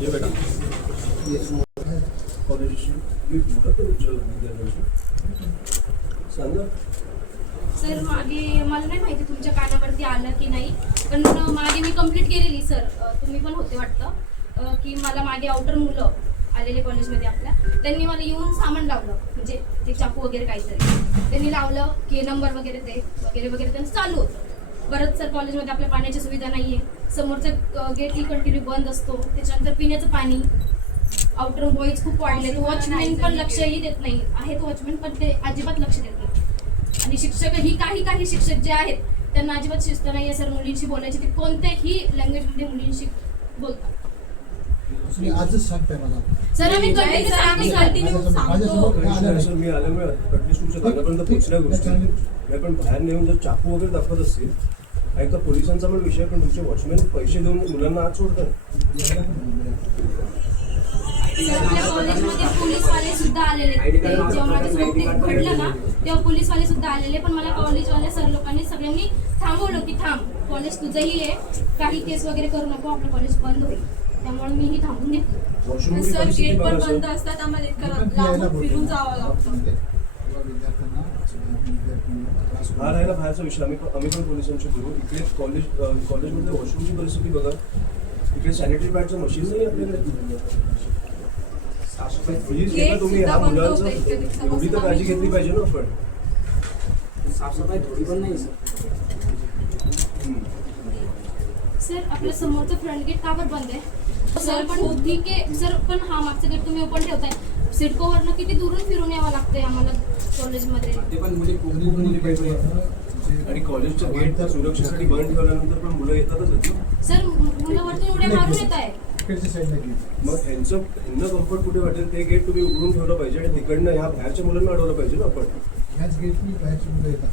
ये बेटा सर मागे मला नाही माहिती तुमच्या कानावरती आलं की नाही, पण मागे मी कंप्लीट केलेली सर, तुम्ही पण होते वाटतं, की मला मागे आउटर मुलं आलेले कॉलेजमध्ये आपल्या, त्यांनी मला येऊन सामान लावलं, म्हणजे ते चाकू वगैरे काहीतरी त्यांनी लावलं की नंबर वगैरे ते वगैरे वगैरे त्यांचं चालू होतं. परत सर कॉलेजमध्ये आपल्या पाण्याची सुविधा नाही आहे, समोरचं गेटही कंटिन्यू बंद असतो, त्याच्यानंतर पिण्याचं पाणी, आउटर बॉईज खूप वाढले, वॉचमॅन पण लक्षही देत नाही, आहेत वॉचमॅन पण ते अजिबात लक्ष देत नाही. आणि शिक्षकही काही शिक्षक जे आहेत त्यांना अजिबात शिस्त नाही आहे सर मुलींशी बोलायची, ते कोणत्याही लँग्वेजमध्ये मुलींशी बोलतात. आजच सांगताय मला सर आम्ही मी आल्यामुळे ऍटलीस्ट तुमच्या घरापर्यंत पोहोचल्या गोष्टी नाही, पण बाहेर नेऊन जर चाकू वगैरे दाखवत असतील, ऐका पोलिसांचा पण विषय, पण तुमचे वॉचमॅन पैसे देऊन मुलांना आत सोडतात. आपल्या कॉलेजमध्ये पोलीसवाले सुद्धा आलेले, जेव्हा माझ्यासोबत घडलं ना तेव्हा पोलीसवाले सुद्धा आलेले, पण मला कॉलेजवाल्या सर लोकांनी सगळ्यांनी थांबवलं की थांब, कॉलेज तुझंही आहे, काही केस वगैरे करू नको, आपलं कॉलेज बंद होईल, त्यामुळे मीही थांबून घेतलं. सर गेट पण बंद असतात, आम्हाला इतकं फिरून जावं लागतं. हा राहिला बाहेरचा विषय, आम्ही पण पोलिसांशी बोलू. इकडे कॉलेजमध्ये वॉशरूमची परिस्थिती बघा, इकडे सॅनिटरी पॅडचं मशीन नाही आपल्याकडे. तुम्ही ह्या मुलांचं एवढी तर काळजी घेतली पाहिजे ना आपण. साफसफाई थोडी पण नाही सर आपल्या समोरचं फ्रंट गेट का बरं बंद आहे सर? पण ठीक आहे सर, पण हा मागचं गेट तुम्ही ओपन ठेवताय, सिडकोवरनं किती दुरून फिरून यावं लागतंय आम्हाला कॉलेजमध्ये. आणि कॉलेजचं गेट सुरक्षेसाठी बंद ठेवल्यानंतर पण मुलं येतातच सर, मुलं वरती उड्या मारून येत आहे. मग यांना कम्फर्ट कुठे वाटेल ते गेट तुम्ही उघडून ठेवलं पाहिजे, आणि तिकडनं ह्या बाहेरच्या मुलांना अडवलं पाहिजे ना आपण. ह्याच गेटनी बाहेरची मुलं येतात,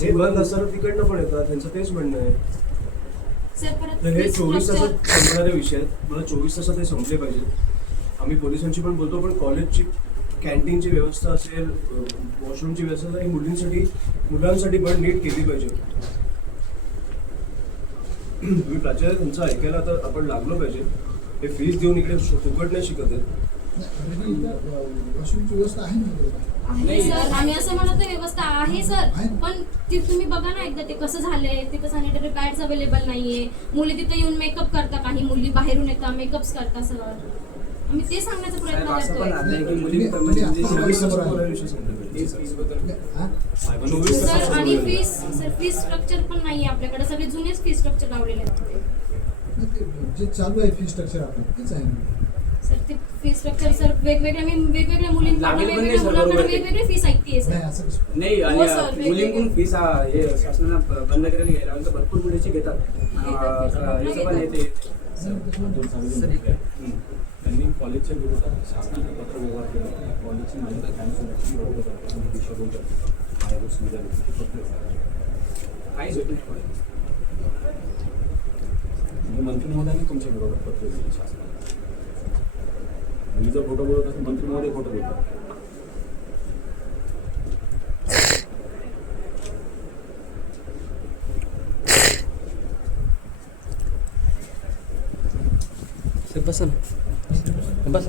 जे बंद असताना तिकडनं पण येतात, त्यांचं तेच म्हणणं आहे. तर हे 24 तासात संपणारे विषय आहेत, मला 24 तासात हे संपले पाहिजे. आम्ही पोलिसांशी पण बोलतो, पण कॉलेजची कॅन्टीनची व्यवस्था असेल, वॉशरूमची व्यवस्था ही मुलांसाठी पण नीट केली पाहिजे. तुम्ही प्राचार्य तुमचं ऐकायला तर आपण लागलो पाहिजे. हे फीस देऊन इकडे फुकट नाही शिकत आहेत. वॉशरूमची व्यवस्था आहे ना सर, आम्ही असं म्हणत व्यवस्था आहे सर, पण ती तुम्ही बघा ना एकदा ते कसं झालंय, तिथं सॅनिटरी पॅड्स अवेलेबल नाहीये, मुली तिथं येऊन मेकअप करता, काही मुली बाहेरून येतात मेकअप्स करता सर. आम्ही ते सांगण्याचा प्रयत्न करतोय सर. आणि फीस स्ट्रक्चर पण नाहीये आपल्याकडे, सगळे जुनेच फीस स्ट्रक्चर लावलेले आहेत. जे चालू आहे फी स्ट्रक्चर आपण तेच आहे सर. ते फी स्ट्रक्चर सर वेगवेगळ्या मुलींकडून वेगवेगळे फीस ऐकते सर. नाही, आणि मुलींकडून फीस हे शासनानं बंद करायला घ्यायला भरपूर मुलीची घेतात. पण येते त्यांनी कॉलेजच्या विरोधात शासनाने पत्र व्यवहार केला, कॉलेजची मान्यता कॅन्सल सुविधा काहीच होत नाही. मंत्री महोदयांनी तुमच्या विरोधात पत्र दिले शासनाला. मुलीचा फोटो बोलत असेल, मंत्री महोदय फोटो बोलतात. बसा ना, बस.